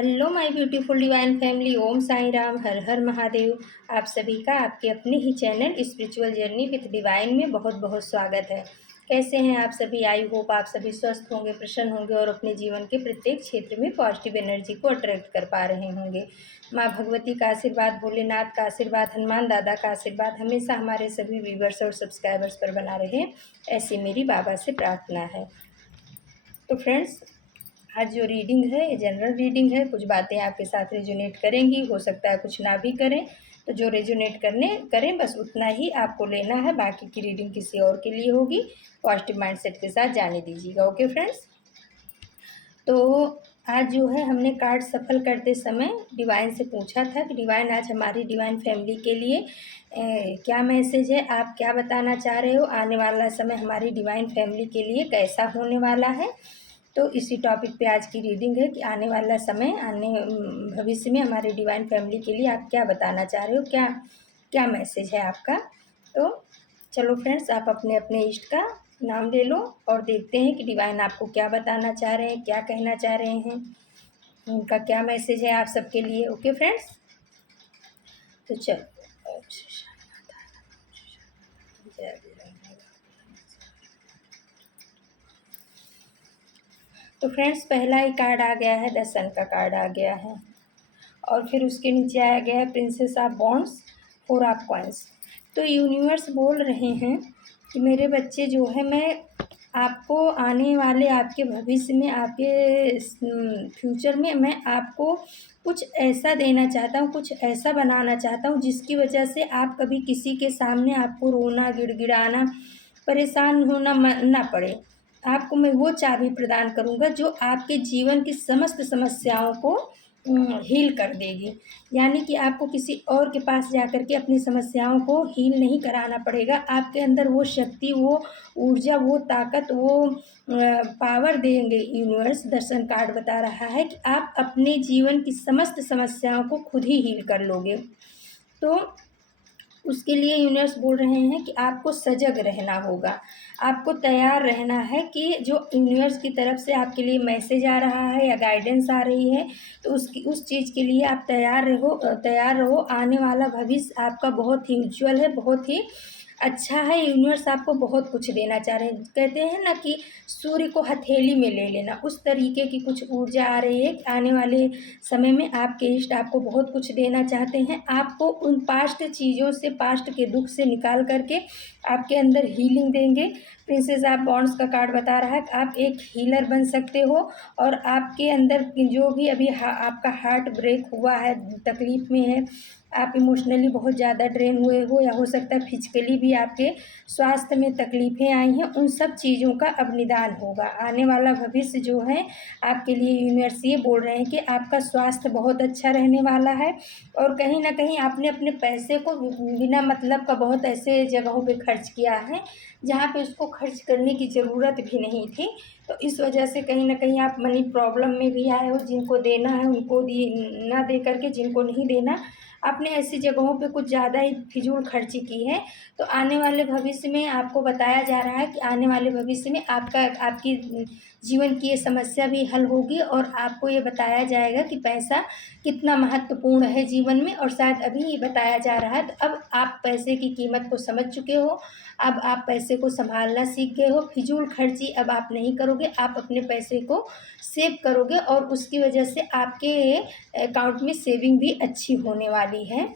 Hello my beautiful divine family, Om Sai Ram, Har Har Mahadev. आप सभी का आपके अपने ही channel spiritual journey with divine में बहुत बहुत स्वागत है। कैसे हैं आप सभी? आई होप आप सभी स्वस्थ होंगे, प्रसन्न होंगे और अपने जीवन के प्रत्येक क्षेत्र में पॉजिटिव एनर्जी को अट्रैक्ट कर पा रहे होंगे। माँ भगवती का आशीर्वाद, भोलेनाथ का आशीर्वाद, हनुमान दादा का आशीर्वाद हमेशा हमारे सभी व्यूवर्स और सब्सक्राइबर्स पर बना रहे, ऐसी मेरी बाबा से प्रार्थना है। तो फ्रेंड्स, आज जो रीडिंग है ये जनरल रीडिंग है। कुछ बातें आपके साथ रेजोनेट करेंगी, हो सकता है कुछ ना भी करें, तो जो रेजोनेट करने करें बस उतना ही आपको लेना है। बाकी की रीडिंग किसी और के लिए होगी। पॉजिटिव माइंडसेट के साथ जाने दीजिएगा। ओके फ्रेंड्स, तो आज जो है हमने कार्ड सफल करते समय डिवाइन से पूछा था कि डिवाइन आज हमारी डिवाइन फैमिली के लिए क्या मैसेज है, आप क्या बताना चाह रहे हो, आने वाला समय हमारी डिवाइन फैमिली के लिए कैसा होने वाला है। तो इसी टॉपिक पे आज की रीडिंग है कि आने वाला समय, भविष्य में हमारे डिवाइन फैमिली के लिए आप क्या बताना चाह रहे हो, क्या क्या मैसेज है आपका। तो चलो फ्रेंड्स, आप अपने अपने इष्ट का नाम ले लो और देखते हैं कि डिवाइन आपको क्या बताना चाह रहे हैं, क्या कहना चाह रहे हैं, उनका क्या मैसेज है आप सबके लिए। ओके फ्रेंड्स, तो चलो। तो फ्रेंड्स, पहला ही कार्ड आ गया है, द सन का कार्ड आ गया है और फिर उसके नीचे आया गया है princess of wands, four of coins. तो यूनिवर्स बोल रहे हैं कि मेरे बच्चे जो है, मैं आपको आने वाले आपके भविष्य में, आपके फ्यूचर में मैं आपको कुछ ऐसा देना चाहता हूँ, कुछ ऐसा बनाना चाहता हूँ जिसकी वजह से आप कभी किसी के सामने आपको रोना, गिड़गिड़ाना, परेशान होना ना पड़े। आपको मैं वो चाबी प्रदान करूँगा जो आपके जीवन की समस्त समस्याओं को हील कर देगी। यानी कि आपको किसी और के पास जाकर के अपनी समस्याओं को हील नहीं कराना पड़ेगा। आपके अंदर वो शक्ति, वो ऊर्जा, वो ताकत, वो पावर देंगे यूनिवर्स। दर्शन कार्ड बता रहा है कि आप अपने जीवन की समस्त समस्याओं को खुद ही हील कर लोगे। तो उसके लिए यूनिवर्स बोल रहे हैं कि आपको सजग रहना होगा, आपको तैयार रहना है कि जो यूनिवर्स की तरफ से आपके लिए मैसेज आ रहा है या गाइडेंस आ रही है, तो उस चीज़ के लिए आप तैयार रहो। आने वाला भविष्य आपका बहुत ही उज्जवल है, बहुत ही अच्छा है। यूनिवर्स आपको बहुत कुछ देना चाह रहे हैं। कहते हैं ना कि सूर्य को हथेली में ले लेना, उस तरीके की कुछ ऊर्जा आ रही है कि आने वाले समय में आपके इष्ट आपको बहुत कुछ देना चाहते हैं। आपको उन पास्ट चीज़ों से, पास्ट के दुख से निकाल करके आपके अंदर हीलिंग देंगे। प्रिंसेस ऑफ वॉन्ड्स का कार्ड बता रहा है कि आप एक हीलर बन सकते हो और आपके अंदर जो भी अभी आपका हार्ट ब्रेक हुआ है, तकलीफ़ में है, आप इमोशनली बहुत ज़्यादा ड्रेन हुए हो, या हो सकता है फिजिकली भी आपके स्वास्थ्य में तकलीफ़ें आई हैं, उन सब चीज़ों का अब निदान होगा। आने वाला भविष्य जो है आपके लिए यूनिवर्स ये बोल रहे हैं कि आपका स्वास्थ्य बहुत अच्छा रहने वाला है। और कहीं ना कहीं आपने अपने पैसे को बिना मतलब का बहुत ऐसे जगहों पे खर्च किया है जहाँ पे उसको खर्च करने की ज़रूरत भी नहीं थी। तो इस वजह से कहीं ना कहीं आप मनी प्रॉब्लम में भी आए हो। जिनको देना है उनको ना दे करके, जिनको नहीं देना, आपने ऐसी जगहों पे कुछ ज़्यादा ही फिजूल खर्ची की है। तो आने वाले भविष्य में आपको बताया जा रहा है कि आने वाले भविष्य में आपकी जीवन की ये समस्या भी हल होगी और आपको ये बताया जाएगा कि पैसा कितना महत्वपूर्ण है जीवन में। और शायद अभी ये बताया जा रहा है, तो अब आप पैसे की कीमत को समझ चुके हो, अब आप पैसे को संभालना सीख गए हो। फिजूल खर्ची अब आप नहीं करोगे, आप अपने पैसे को सेव करोगे और उसकी वजह से आपके अकाउंट में सेविंग भी अच्छी होने वाली है।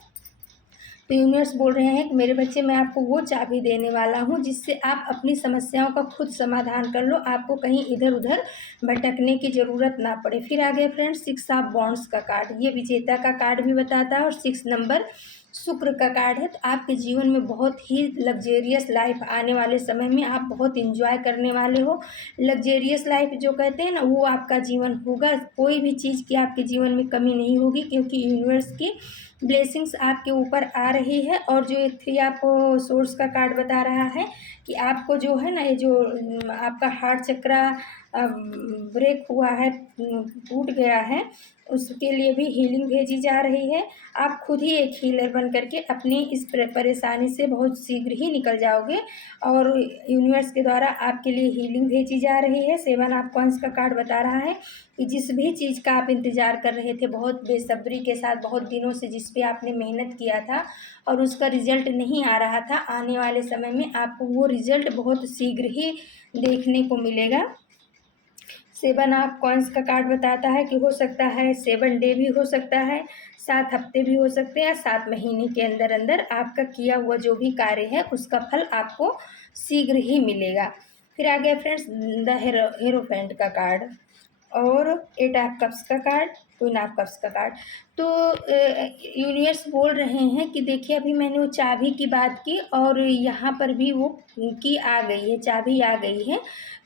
तो यूनिवर्स बोल रहे हैं कि मेरे बच्चे, मैं आपको वो चाबी देने वाला हूँ जिससे आप अपनी समस्याओं का खुद समाधान कर लो, आपको कहीं इधर उधर भटकने की ज़रूरत ना पड़े। फिर आगे फ्रेंड्स, सिक्स ऑफ वॉन्ड्स का कार्ड, ये विजेता का कार्ड भी बताता है और 6 नंबर शुक्र का कार्ड है। तो आपके जीवन में बहुत ही लग्जेरियस लाइफ आने वाले समय में आप बहुत इंजॉय करने वाले हो। लग्जेरियस लाइफ जो कहते हैं ना, वो आपका जीवन होगा। कोई भी चीज़ की आपके जीवन में कमी नहीं होगी, क्योंकि यूनिवर्स की ब्लेसिंग्स आपके ऊपर आ रही है। और जो ये 3 ऑफ सोर्स का कार्ड बता रहा है कि आपको जो है ना, ये जो आपका हार्ट चक्रा ब्रेक हुआ है, टूट गया है, उसके लिए भी हीलिंग भेजी जा रही है। आप खुद ही एक हीलर बन करके अपनी इस परेशानी से बहुत शीघ्र ही निकल जाओगे और यूनिवर्स के द्वारा आपके लिए हीलिंग भेजी जा रही है। 7 ऑफ कॉइंस का कार्ड बता रहा है कि जिस भी चीज़ का आप इंतज़ार कर रहे थे बहुत बेसब्री के साथ, बहुत दिनों से जिस पे आपने मेहनत किया था और उसका रिजल्ट नहीं आ रहा था, आने वाले समय में आपको वो रिजल्ट बहुत शीघ्र ही देखने को मिलेगा। 7 ऑफ कॉइंस का कार्ड बताता है कि हो सकता है 7 डे भी हो सकता है, 7 हफ्ते भी हो सकते हैं, 7 महीने के अंदर अंदर आपका किया हुआ जो भी कार्य है उसका फल आपको शीघ्र ही मिलेगा। फिर आ गया फ्रेंड्स द हेरोफेंट का कार्ड और 8 ऑफ कप्स का कार्ड, क्वीन ऑफ कप्स का कार्ड। तो यूनिवर्स बोल रहे हैं कि देखिए अभी मैंने वो चाबी की बात की और यहाँ पर भी वो की आ गई है, चाबी आ गई है।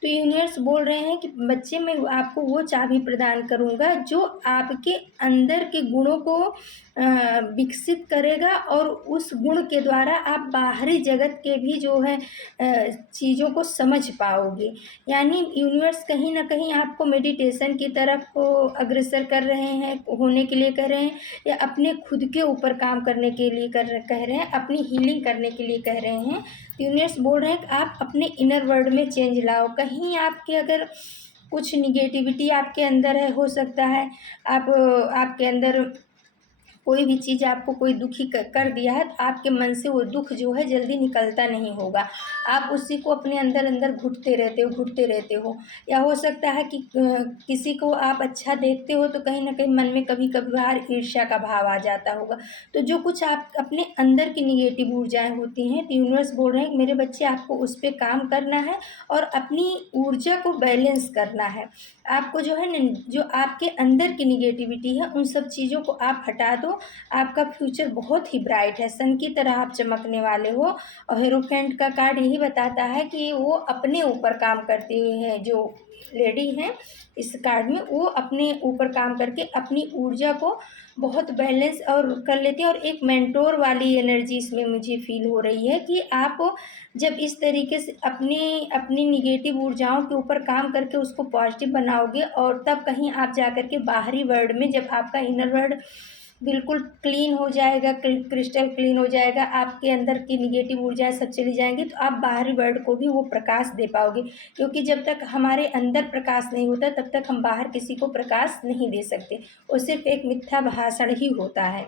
तो यूनिवर्स बोल रहे हैं कि बच्चे मैं आपको वो चाबी प्रदान करूँगा जो आपके अंदर के गुणों को विकसित करेगा और उस गुण के द्वारा आप बाहरी जगत के भी जो है चीज़ों को समझ पाओगे। यानी यूनिवर्स कहीं ना कहीं आपको मेडिटेशन की तरफ अग्रसर कर रहे हैं, होने के लिए कह रहे हैं, या अपने खुद के ऊपर काम करने के लिए कह रहे हैं, अपनी हीलिंग करने के लिए कह रहे हैं। यूनिवर्स बोल रहे हैं कि आप अपने इनर वर्ल्ड में चेंज लाओ। कहीं आपके अगर कुछ निगेटिविटी आपके अंदर है, हो सकता है आपके अंदर कोई भी चीज़ आपको कोई दुखी कर दिया है, तो आपके मन से वो दुख जो है जल्दी निकलता नहीं होगा। आप उसी को अपने अंदर अंदर घुटते रहते हो। या हो सकता है कि किसी को आप अच्छा देखते हो तो कहीं ना कहीं मन में कभी कभार ईर्ष्या का भाव आ जाता होगा। तो जो कुछ आप अपने अंदर की निगेटिव ऊर्जाएं होती हैं, तो यूनिवर्स बोल रहे हैं कि मेरे बच्चे आपको उस पर काम करना है और अपनी ऊर्जा को बैलेंस करना है। आपको जो है न, जो आपके अंदर की निगेटिविटी है उन सब चीज़ों को आप हटा दो। आपका फ्यूचर बहुत ही ब्राइट है, सन की तरह आप चमकने वाले हो। और हेरोफेंट का कार्ड यही बताता है कि वो अपने ऊपर काम करती हुई है, जो लेडी हैं इस कार्ड में, वो अपने ऊपर काम करके अपनी ऊर्जा को बहुत बैलेंस और कर लेते हैं। और एक मेंटोर वाली एनर्जी इसमें मुझे फील हो रही है कि आप जब इस तरीके से अपनी अपनी निगेटिव ऊर्जाओं के ऊपर काम करके उसको पॉजिटिव बनाओगे और तब कहीं आप जा कर के बाहरी वर्ल्ड में, जब आपका इनर वर्ल्ड बिल्कुल क्लीन हो जाएगा, क्रिस्टल क्लीन हो जाएगा, आपके अंदर की निगेटिव ऊर्जाएं सब चली जाएंगी, तो आप बाहरी वर्ल्ड को भी वो प्रकाश दे पाओगे। क्योंकि जब तक हमारे अंदर प्रकाश नहीं होता तब तक हम बाहर किसी को प्रकाश नहीं दे सकते, वो सिर्फ एक मिथ्या भाषण ही होता है।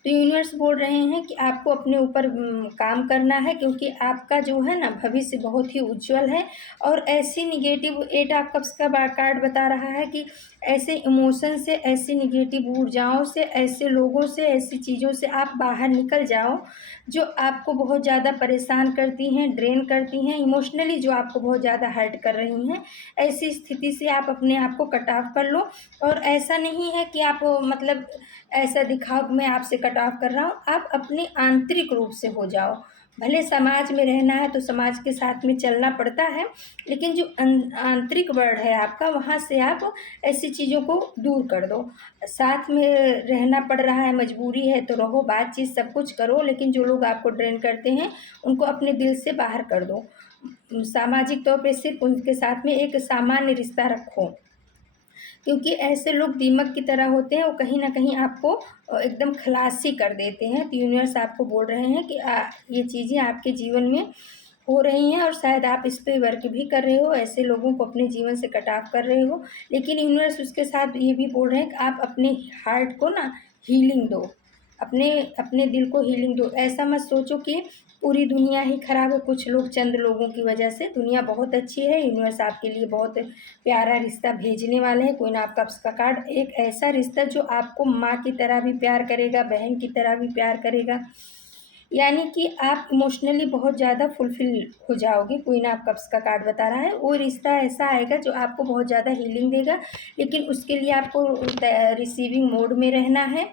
तो यूनिवर्स बोल रहे हैं कि आपको अपने ऊपर काम करना है, क्योंकि आपका जो है ना भविष्य बहुत ही उज्जवल है। और ऐसी निगेटिव 8 ऑफ कप्स का कार्ड बता रहा है कि ऐसे इमोशन से, ऐसी निगेटिव ऊर्जाओं से, ऐसे लोगों से, ऐसी चीज़ों से आप बाहर निकल जाओ जो आपको बहुत ज़्यादा परेशान करती हैं, ड्रेन करती हैं इमोशनली, जो आपको बहुत ज़्यादा हर्ट कर रही हैं। ऐसी स्थिति से आप अपने आप को कट ऑफ कर लो। और ऐसा नहीं है कि आप मतलब ऐसा दिखाओ कि मैं आपसे कट ऑफ कर रहा हूँ, आप अपने आंतरिक रूप से हो जाओ। भले समाज में रहना है तो समाज के साथ में चलना पड़ता है, लेकिन जो आंतरिक वर्ल्ड है आपका, वहाँ से आप ऐसी चीज़ों को दूर कर दो। साथ में रहना पड़ रहा है, मजबूरी है तो रहो, बातचीत सब कुछ करो, लेकिन जो लोग आपको ड्रेन करते हैं उनको अपने दिल से बाहर कर दो। सामाजिक तौर पे सिर्फ उनके साथ में एक सामान्य रिश्ता रखो, क्योंकि ऐसे लोग दीमक की तरह होते हैं, वो कहीं ना कहीं आपको एकदम खलासी कर देते हैं। तो यूनिवर्स आपको बोल रहे हैं कि ये चीज़ें आपके जीवन में हो रही हैं और शायद आप इस पे वर्क भी कर रहे हो, ऐसे लोगों को अपने जीवन से कट ऑफ कर रहे हो। लेकिन यूनिवर्स उसके साथ ये भी बोल रहे हैं कि आप अपने हार्ट को ना हीलिंग दो, अपने अपने दिल को हीलिंग दो। ऐसा मत सोचो कि पूरी दुनिया ही खराब है कुछ लोग, चंद लोगों की वजह से। दुनिया बहुत अच्छी है, यूनिवर्स आपके लिए बहुत प्यारा रिश्ता भेजने वाले हैं। क्वीन ऑफ कप्स का कार्ड, एक ऐसा रिश्ता जो आपको माँ की तरह भी प्यार करेगा, बहन की तरह भी प्यार करेगा, यानी कि आप इमोशनली बहुत ज़्यादा फुलफिल हो जाओगे। क्वीन ऑफ कप्स का कार्ड बता रहा है वो रिश्ता ऐसा आएगा जो आपको बहुत ज़्यादा हीलिंग देगा, लेकिन उसके लिए आपको रिसीविंग मोड में रहना है।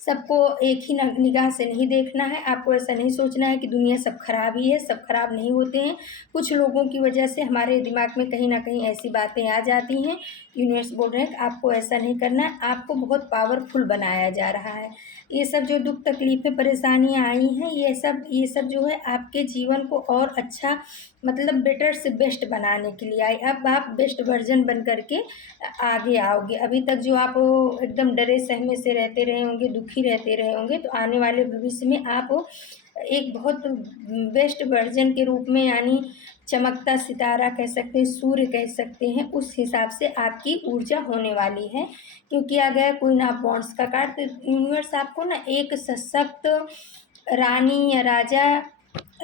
सबको एक ही निगाह से नहीं देखना है। आपको ऐसा नहीं सोचना है कि दुनिया सब खराब ही है, सब खराब नहीं होते हैं। कुछ लोगों की वजह से हमारे दिमाग में कहीं ना कहीं ऐसी बातें आ जाती हैं। यूनिवर्स बोल रहे हैं कि आपको ऐसा नहीं करना है, आपको बहुत पावरफुल बनाया जा रहा है। ये सब जो दुख तकलीफ़ें परेशानियाँ आई हैं, ये सब जो है आपके जीवन को और अच्छा मतलब बेटर से बेस्ट बनाने के लिए आए। अब आप बेस्ट वर्जन बन करके आगे आओगे। अभी तक जो आप एकदम डरे सहमे से रहते रहे होंगे, दुखी रहते रहे होंगे, तो आने वाले भविष्य में आप एक बहुत बेस्ट वर्जन के रूप में, यानी चमकता सितारा कह सकते हैं, सूर्य कह सकते हैं, उस हिसाब से आपकी ऊर्जा होने वाली है। क्योंकि आ गया क्वीन ऑफ वांड्स का कार्ड, तो यूनिवर्स आपको ना एक सशक्त रानी या राजा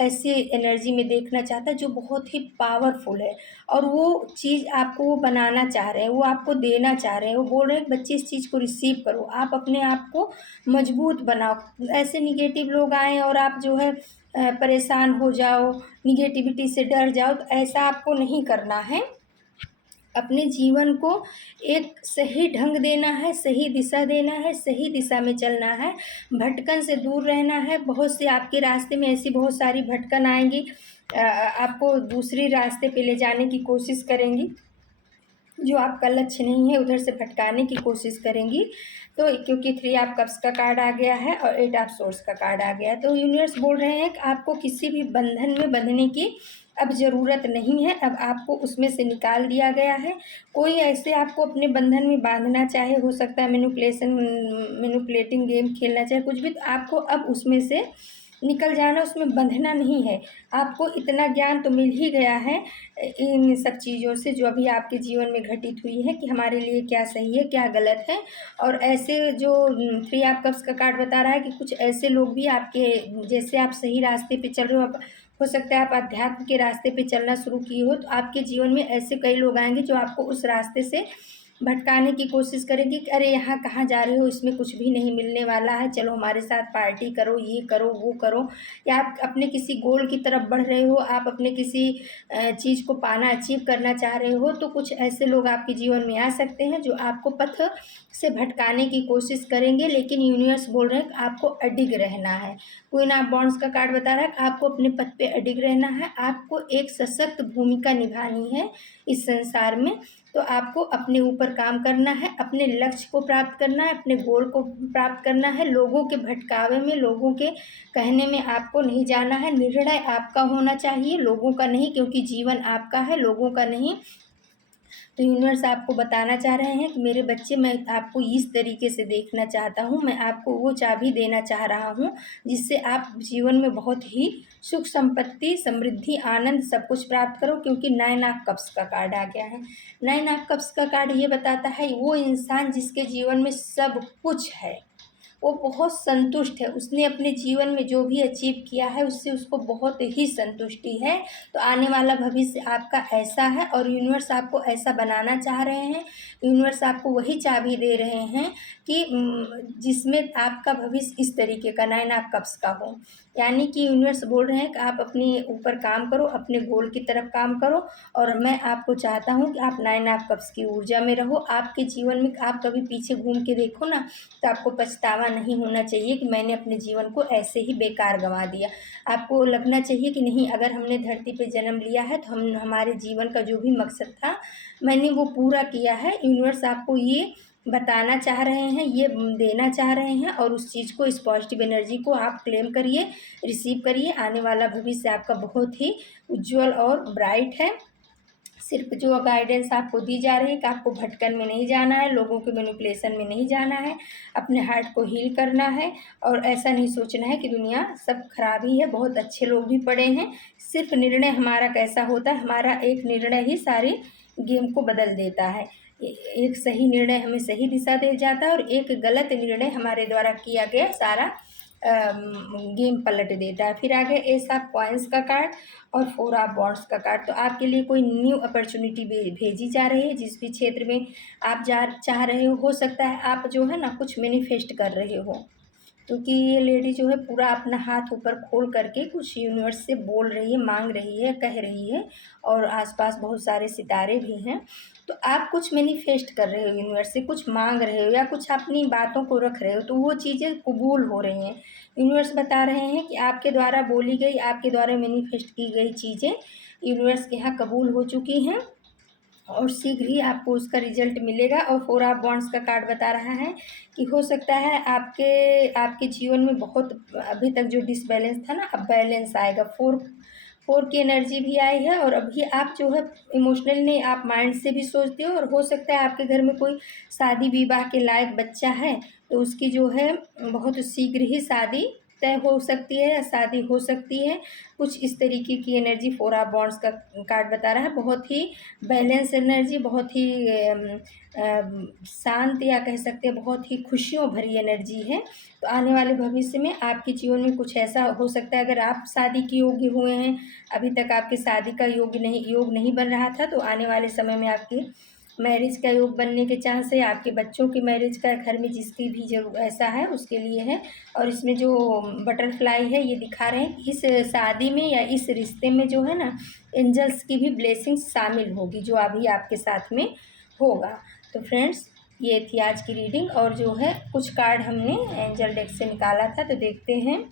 ऐसी एनर्जी में देखना चाहता है जो बहुत ही पावरफुल है, और वो चीज़ आपको वो बनाना चाह रहे हैं, वो आपको देना चाह रहे हैं। वो बोल रहे हैं बच्चे इस चीज़ को रिसीव करो, आप अपने आप को मजबूत बनाओ। ऐसे निगेटिव लोग आए और आप जो है परेशान हो जाओ, निगेटिविटी से डर जाओ, तो ऐसा आपको नहीं करना है। अपने जीवन को एक सही ढंग देना है, सही दिशा देना है, सही दिशा में चलना है, भटकन से दूर रहना है। बहुत से आपके रास्ते में ऐसी बहुत सारी भटकन आएंगी, आपको दूसरी रास्ते पे ले जाने की कोशिश करेंगी, जो आपका लक्ष्य नहीं है उधर से भटकाने की कोशिश करेंगी। तो क्योंकि 3 ऑफ कप्स का कार्ड आ गया है और 8 ऑफ सोर्स का कार्ड आ गया है, तो यूनिवर्स बोल रहे हैं कि आपको किसी भी बंधन में बंधने की अब ज़रूरत नहीं है। अब आपको उसमें से निकाल दिया गया है। कोई ऐसे आपको अपने बंधन में बांधना चाहे, हो सकता है मैनिपुलेटिंग गेम खेलना चाहे, कुछ भी, तो आपको अब उसमें से निकल जाना, उसमें बंधना नहीं है। आपको इतना ज्ञान तो मिल ही गया है इन सब चीज़ों से जो अभी आपके जीवन में घटित हुई है, कि हमारे लिए क्या सही है क्या गलत है। और ऐसे जो 3 ऑफ कप्स का कार्ड बता रहा है कि कुछ ऐसे लोग भी आपके, जैसे आप सही रास्ते पे चल रहे हो, अब हो सकता है आप अध्यात्म के रास्ते पे चलना शुरू किए हो, तो आपके जीवन में ऐसे कई लोग आएंगे जो आपको उस रास्ते से भटकाने की कोशिश करेंगे कि अरे यहाँ कहाँ जा रहे हो, इसमें कुछ भी नहीं मिलने वाला है, चलो हमारे साथ पार्टी करो, ये करो वो करो। या आप अपने किसी गोल की तरफ बढ़ रहे हो, आप अपने किसी चीज़ को पाना, अचीव करना चाह रहे हो, तो कुछ ऐसे लोग आपके जीवन में आ सकते हैं जो आपको पथ से भटकाने की कोशिश करेंगे। लेकिन यूनिवर्स बोल रहे हैं कि आपको अडिग रहना है। क्वीन ऑफ वांड्स का कार्ड बता रहा है कि आपको अपने पथ पे अडिग रहना है, आपको एक सशक्त भूमिका निभानी है इस संसार में। तो आपको अपने ऊपर काम करना है, अपने लक्ष्य को प्राप्त करना है, अपने गोल को प्राप्त करना है। लोगों के भटकावे में, लोगों के कहने में आपको नहीं जाना है। निर्णय आपका होना चाहिए, लोगों का नहीं, क्योंकि जीवन आपका है, लोगों का नहीं। तो यूनिवर्स आपको बताना चाह रहे हैं कि मेरे बच्चे, मैं आपको इस तरीके से देखना चाहता हूँ, मैं आपको वो चाबी देना चाह रहा हूँ जिससे आप जीवन में बहुत ही सुख संपत्ति, समृद्धि, आनंद सब कुछ प्राप्त करो। क्योंकि 9 ऑफ कप्स का कार्ड आ गया है। 9 ऑफ कप्स का कार्ड ये बताता है वो इंसान जिसके जीवन में सब कुछ है, वो बहुत संतुष्ट है, उसने अपने जीवन में जो भी अचीव किया है उससे उसको बहुत ही संतुष्टि है। तो आने वाला भविष्य आपका ऐसा है, और यूनिवर्स आपको ऐसा बनाना चाह रहे हैं। यूनिवर्स आपको वही चाबी दे रहे हैं कि जिसमें आपका भविष्य इस तरीके का 9 ऑफ कप्स का हो। यानी कि यूनिवर्स बोल रहे हैं कि आप अपने ऊपर काम करो, अपने गोल की तरफ काम करो, और मैं आपको चाहता हूँ कि आप 9 ऑफ कप्स की ऊर्जा में रहो। आपके जीवन में आप कभी पीछे घूम के देखो ना, तो आपको पछतावा नहीं होना चाहिए कि मैंने अपने जीवन को ऐसे ही बेकार गंवा दिया। आपको लगना चाहिए कि नहीं, अगर हमने धरती पे जन्म लिया है तो हम, हमारे जीवन का जो भी मकसद था मैंने वो पूरा किया है। यूनिवर्स आपको ये बताना चाह रहे हैं, ये देना चाह रहे हैं, और उस चीज़ को, इस पॉजिटिव एनर्जी को आप क्लेम करिए, रिसीव करिए। आने वाला भविष्य आपका बहुत ही उज्जवल और ब्राइट है। सिर्फ जो गाइडेंस आपको दी जा रही है कि आपको भटकन में नहीं जाना है, लोगों के मैनिपुलेशन में नहीं जाना है, अपने हार्ट को हील करना है, और ऐसा नहीं सोचना है कि दुनिया सब खराब ही है, बहुत अच्छे लोग भी पड़े हैं। सिर्फ निर्णय हमारा कैसा होता है, हमारा एक निर्णय ही सारी गेम को बदल देता है। एक सही निर्णय हमें सही दिशा दे जाता है, और एक गलत निर्णय हमारे द्वारा किया गया सारा गेम पलट देता है। फिर आगे एस ऑफ कॉइन्स का कार्ड और 4 ऑफ वॉन्ड्स का कार्ड। तो आपके लिए कोई न्यू अपॉर्चुनिटी भेजी जा रही है, जिस भी क्षेत्र में आप जा चाह रहे हो सकता है आप जो है ना कुछ मैनिफेस्ट कर रहे हो। क्योंकि ये लेडी जो है पूरा अपना हाथ ऊपर खोल करके कुछ यूनिवर्स से बोल रही है, मांग रही है, कह रही है, और आसपास बहुत सारे सितारे भी हैं। तो आप कुछ मैनिफेस्ट कर रहे हो, यूनिवर्स से कुछ मांग रहे हो, या कुछ अपनी बातों को रख रहे हो, तो वो चीज़ें कबूल हो रही हैं। यूनिवर्स बता रहे हैं कि आपके द्वारा बोली गई, आपके द्वारा मैनिफेस्ट की गई चीज़ें यूनिवर्स के यहाँ कबूल हो चुकी हैं, और शीघ्र ही आपको उसका रिजल्ट मिलेगा। और 4 ऑफ वॉन्ड्स का कार्ड बता रहा है कि हो सकता है आपके जीवन में बहुत अभी तक जो डिसबैलेंस था ना, अब बैलेंस आएगा। 4 की एनर्जी भी आई है। और अभी आप जो है इमोशनल नहीं, आप माइंड से भी सोचते हो, और हो सकता है आपके घर में कोई शादी विवाह के लायक बच्चा है तो उसकी जो है बहुत शीघ्र ही शादी तय हो सकती है या शादी हो सकती है। कुछ इस तरीके की एनर्जी 4 ऑफ वॉन्ड्स का कार्ड बता रहा है। बहुत ही बैलेंस एनर्जी, बहुत ही शांत, या कह सकते हैं बहुत ही खुशियों भरी एनर्जी है। तो आने वाले भविष्य में आपके जीवन में कुछ ऐसा हो सकता है, अगर आप शादी के योग्य हुए हैं, अभी तक आपके शादी का योग नहीं बन रहा था, तो आने वाले समय में आपकी मैरिज का योग बनने के चांस है। आपके बच्चों की मैरिज का घर में जिसकी भी जो ऐसा है उसके लिए है। और इसमें जो बटरफ्लाई है ये दिखा रहे हैं कि इस शादी में या इस रिश्ते में जो है ना, एंजल्स की भी ब्लेसिंग्स शामिल होगी, जो अभी आपके साथ में होगा। तो फ्रेंड्स, ये थी आज की रीडिंग, और जो है कुछ कार्ड हमने एंजल डेक से निकाला था, तो देखते हैं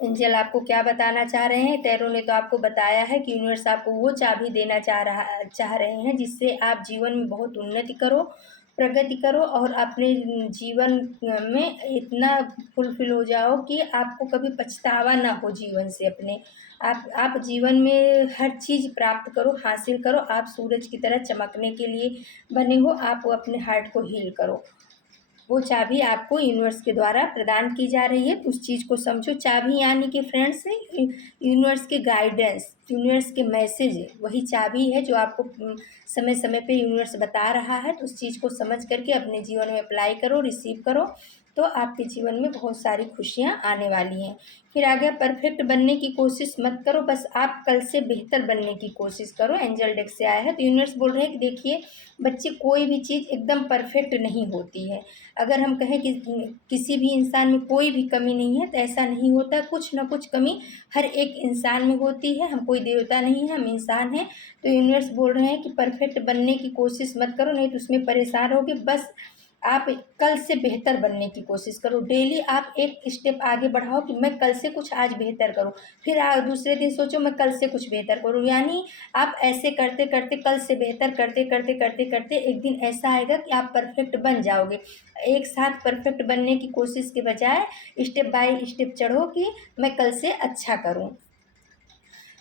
एंजल आपको क्या बताना चाह रहे हैं। टैरो ने तो आपको बताया है कि यूनिवर्स आपको वो चाबी देना चाह रहे हैं जिससे आप जीवन में बहुत उन्नति करो, प्रगति करो, और अपने जीवन में इतना फुलफिल हो जाओ कि आपको कभी पछतावा ना हो जीवन से। अपने आप जीवन में हर चीज़ प्राप्त करो, हासिल करो। आप सूरज की तरह चमकने के लिए बने हो। आप अपने हार्ट को हील करो। वो चाबी आपको यूनिवर्स के द्वारा प्रदान की जा रही है, उस चीज़ को समझो। चाबी यानी कि फ्रेंड्स यूनिवर्स के गाइडेंस, यूनिवर्स के मैसेज, वही चाबी है जो आपको समय समय पे यूनिवर्स बता रहा है। तो उस चीज़ को समझ करके अपने जीवन में अप्लाई करो, रिसीव करो, तो आपके जीवन में बहुत सारी खुशियाँ आने वाली हैं। फिर आगे, परफेक्ट बनने की कोशिश मत करो, बस आप कल से बेहतर बनने की कोशिश करो। एंजल डेक से आया है, तो यूनिवर्स बोल रहे हैं कि देखिए बच्चे, कोई भी चीज़ एकदम परफेक्ट नहीं होती है। अगर हम कहें कि किसी भी इंसान में कोई भी कमी नहीं है, तो ऐसा नहीं होता। कुछ ना कुछ कमी हर एक इंसान में होती है। हम कोई देवता नहीं है, हम इंसान हैं। तो यूनिवर्स बोल रहे हैं कि परफेक्ट बनने की कोशिश मत करो, नहीं तो उसमें परेशान होगे। बस आप कल से बेहतर बनने की कोशिश करो। डेली आप एक स्टेप आगे बढ़ाओ कि मैं कल से कुछ आज बेहतर करूं। फिर दूसरे दिन सोचो मैं कल से कुछ बेहतर करूं। यानी आप ऐसे करते करते, कल से बेहतर करते करते करते करते एक दिन ऐसा आएगा कि आप परफेक्ट बन जाओगे। एक साथ परफेक्ट बनने की कोशिश के बजाय स्टेप बाय स्टेप चढ़ो कि मैं कल से अच्छा करूं।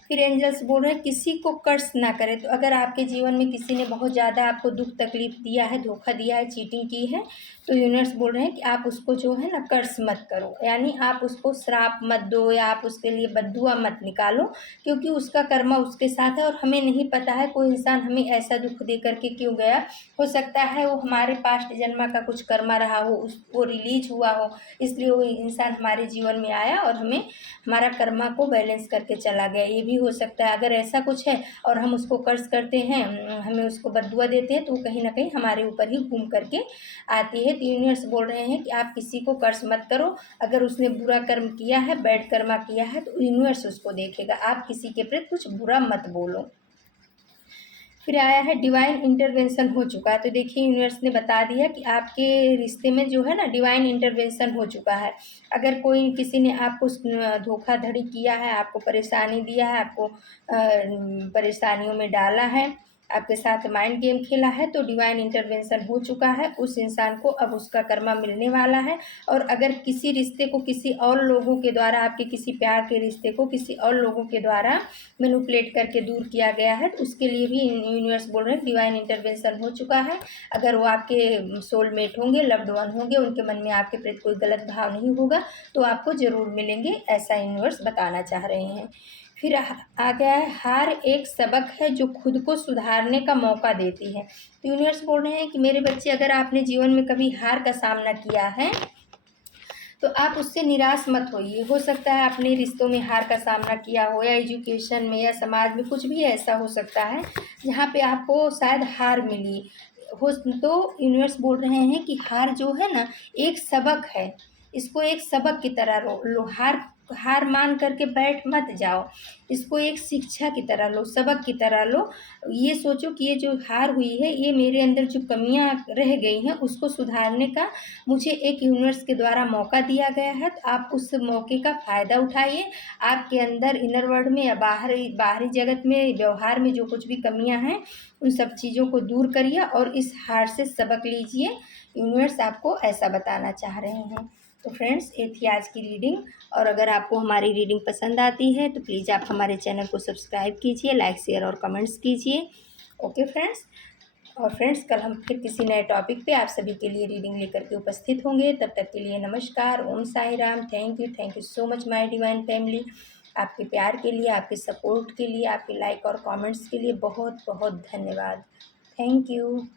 फिर एंजल्स बोल रहे हैं किसी को कर्ज ना करें। तो अगर आपके जीवन में किसी ने बहुत ज़्यादा आपको दुख तकलीफ दिया है, धोखा दिया है, चीटिंग की है, तो यूनिवर्स बोल रहे हैं कि आप उसको जो है ना कर्ज मत करो। यानी आप उसको श्राप मत दो, या आप उसके लिए बद्दुआ मत निकालो, क्योंकि उसका कर्मा उसके साथ है। और हमें नहीं पता है कोई इंसान हमें ऐसा दुख दे करके क्यों गया। हो सकता है वो हमारे पास्ट जन्मा का कुछ कर्मा रहा हो, वो रिलीज हुआ हो, इसलिए वो इंसान हमारे जीवन में आया और हमें हमारा कर्मा को बैलेंस करके चला गया। ये भी हो सकता है। अगर ऐसा कुछ है और हम उसको कर्ज करते हैं, हमें उसको बद्दुआ देते हैं, तो वो कहीं ना कहीं हमारे ऊपर ही घूम करके आती है। तो यूनिवर्स बोल रहे हैं कि आप किसी को कर्ज मत करो। अगर उसने बुरा कर्म किया है, बैड कर्मा किया है, तो यूनिवर्स उसको देखेगा। आप किसी के प्रति कुछ बुरा मत बोलो। फिर आया है डिवाइन इंटरवेंशन हो चुका है। तो देखिए यूनिवर्स ने बता दिया कि आपके रिश्ते में जो है ना डिवाइन इंटरवेंशन हो चुका है। अगर कोई किसी ने आपको धोखाधड़ी किया है, आपको परेशानी दिया है, आपको परेशानियों में डाला है, आपके साथ माइंड गेम खेला है, तो डिवाइन इंटरवेंशन हो चुका है। उस इंसान को अब उसका कर्मा मिलने वाला है। और अगर किसी रिश्ते को किसी और लोगों के द्वारा, आपके किसी प्यार के रिश्ते को किसी और लोगों के द्वारा मैनिपुलेट करके दूर किया गया है, तो उसके लिए भी यूनिवर्स बोल रहे हैं डिवाइन इंटरवेंशन हो चुका है। अगर वो आपके सोलमेट होंगे, लव्ड वन होंगे, उनके मन में आपके प्रति कोई गलत भाव नहीं होगा, तो आपको ज़रूर मिलेंगे, ऐसा यूनिवर्स बताना चाह रहे हैं। फिर आ गया है हार एक सबक है जो खुद को सुधारने का मौका देती है। तो यूनिवर्स बोल रहे हैं कि मेरे बच्चे, अगर आपने जीवन में कभी हार का सामना किया है तो आप उससे निराश मत होइए। हो सकता है आपने रिश्तों में हार का सामना किया हो, या एजुकेशन में, या समाज में, कुछ भी ऐसा हो सकता है जहाँ पे आपको शायद हार मिली हो। तो यूनिवर्स बोल रहे हैं कि हार जो है ना एक सबक है, इसको एक सबक की तरह लो। हार मान करके बैठ मत जाओ, इसको एक शिक्षा की तरह लो, सबक की तरह लो। ये सोचो कि ये जो हार हुई है, ये मेरे अंदर जो कमियां रह गई हैं उसको सुधारने का मुझे एक यूनिवर्स के द्वारा मौका दिया गया है। तो आप उस मौके का फ़ायदा उठाइए। आपके अंदर इनर वर्ल्ड में या बाहरी जगत में, व्यवहार में जो कुछ भी कमियां हैं, उन सब चीज़ों को दूर करिए और इस हार से सबक लीजिए। यूनिवर्स आपको ऐसा बताना चाह रहे हैं। तो फ्रेंड्स, ये थी आज की रीडिंग। और अगर आपको हमारी रीडिंग पसंद आती है तो प्लीज़ आप हमारे चैनल को सब्सक्राइब कीजिए, लाइक शेयर और कमेंट्स कीजिए। Okay friends. और फ्रेंड्स, कल हम फिर किसी नए टॉपिक पे आप सभी के लिए रीडिंग लेकर के उपस्थित होंगे। तब तक के लिए नमस्कार, Om Sai Ram. Thank you so much my divine family. आपके प्यार के लिए, आपके सपोर्ट के लिए, आपके लाइक और कमेंट्स के लिए बहुत बहुत धन्यवाद। Thank you.